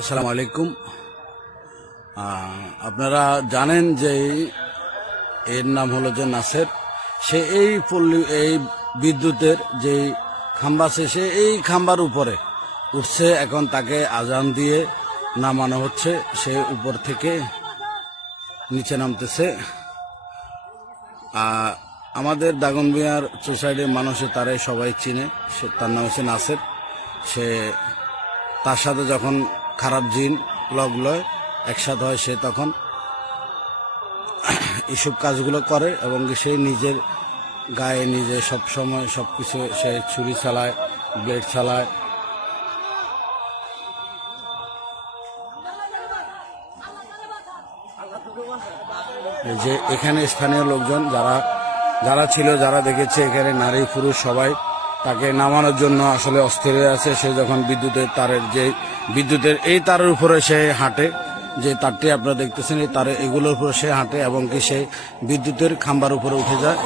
আসসালামু আলাইকুম। আপনারা জানেন যে এর নাম হলো যে নাসের। সে এই বিদ্যুতের যে খাম্বা আছে, সে এই খাম্বার উপরে উঠছে। এখন তাকে আজান দিয়ে নামানো হচ্ছে। সে উপর থেকে নিচে নামতেছে। আমাদের দাগনভূঞার সোসাইটির মানুষে তারাই সবাই চিনে। তার নাম হচ্ছে নাসের। সে তার সাথে যখন খারাপ জিন লয় একসাথে হয়, সে তখন এইসব কাজগুলো করে এবং সে নিজের গায়ে নিজে সব সময় সব কিছু, সে ছুরি চালায়, ব্লেড চালায়। যে এখানে স্থানীয় লোকজন যারা ছিল, যারা দেখেছে, এখানে নারী পুরুষ সবাই তাকে নামানোর জন্য আসলে অস্থির হয়ে আছে। সে যখন বিদ্যুতের এই তারের উপরে সে হাঁটে, যে তারটি আপনারা দেখতেছেন, এই তারে এগুলোর উপরে সে হাঁটে এবং কি সে বিদ্যুতের খাম্বার উপরে উঠে যায়।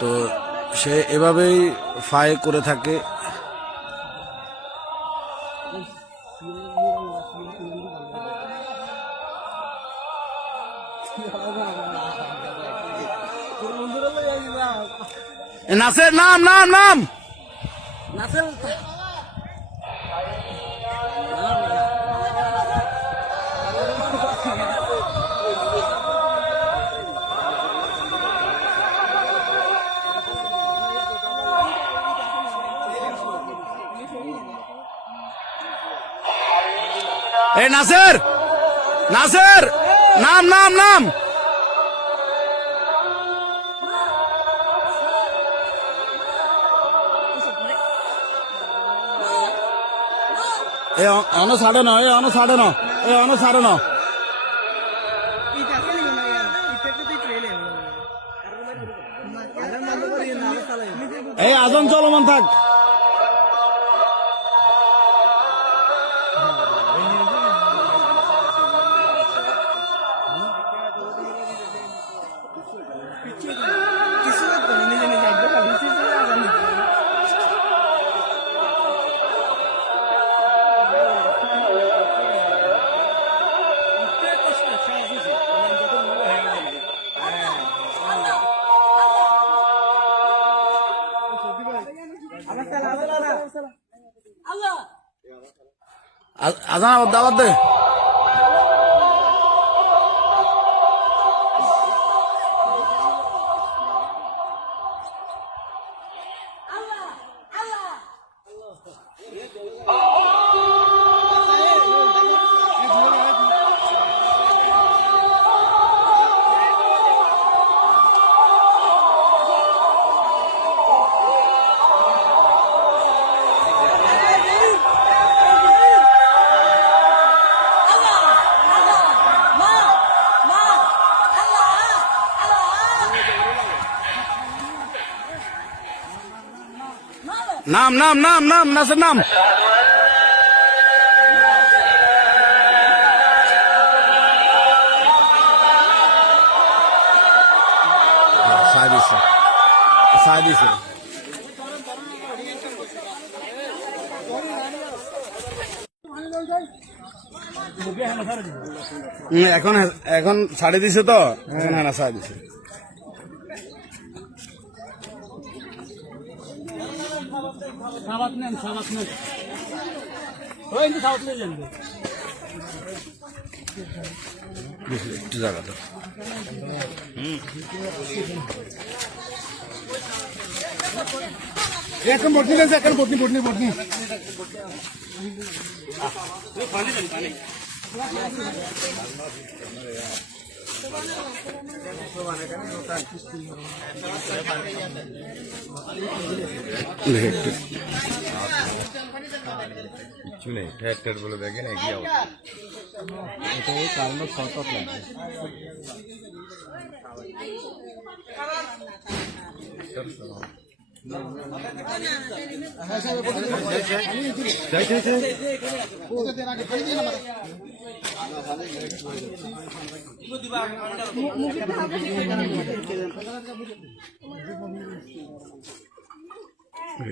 তো সে এভাবেই ফায় করে থাকে। নাসের নাম নাসের নাসের নাম অনো ছাড়ে না, এই আজান চলমান থাক। আজান দাওয়াত দে। নাম নাসের নাম। সাদিছে এখন ছাড়ে দিছে, তো এখন হ্যাঁ ছাড়ে দিছে। একটু জায়গা তো এখন বটনি আছে, এখন বটনি কিছু নেই। ট্র্যাক্টর বলে দেখেন একই অবস্থা। এটা ওই কারণে শর্ট লাগবে।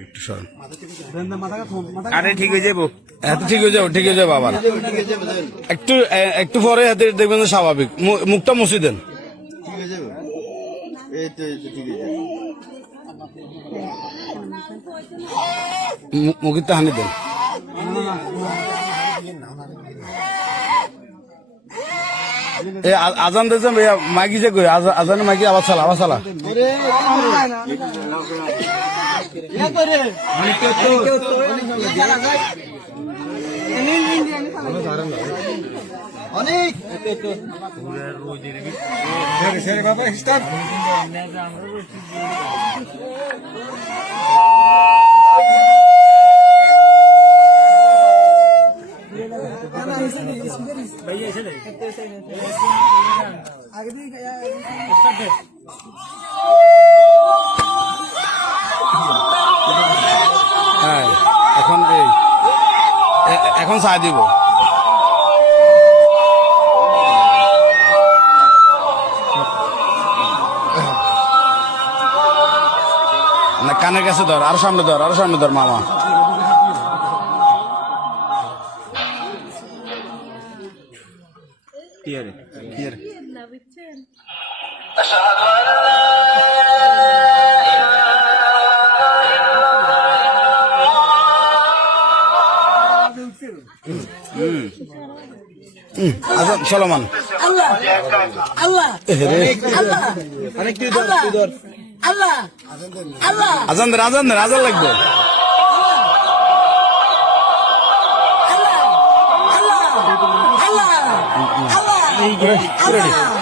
একটু সরেন। আরে ঠিক হয়ে যাবো। হাতে ঠিক হয়ে যাবো, ঠিক হয়ে যাবো আবার একটু একটু পরে হাতে দেখবেন যে স্বাভাবিক। মুখটা মুছি দেন। মুখিতে হানি দেন। আজান দিয়েছেন ভাইয়া, মাইকি যে কই আজানের মাইকি আবার চালা, আবার চালা। অনেক হ্যাঁ, এখন চা দিব। না কানের কাছে ধর, আরো সামনে ধর, আরো সামনে ধর মামা। আজান সলমান আল্লাহ আল্লাহ আল্লাহ অনেক তুই ধর তুই ধর আল্লাহ আল্লাহ আজান দেন, আজান দেন, আজান লাগবে। আল্লাহ আল্লাহ আল্লাহ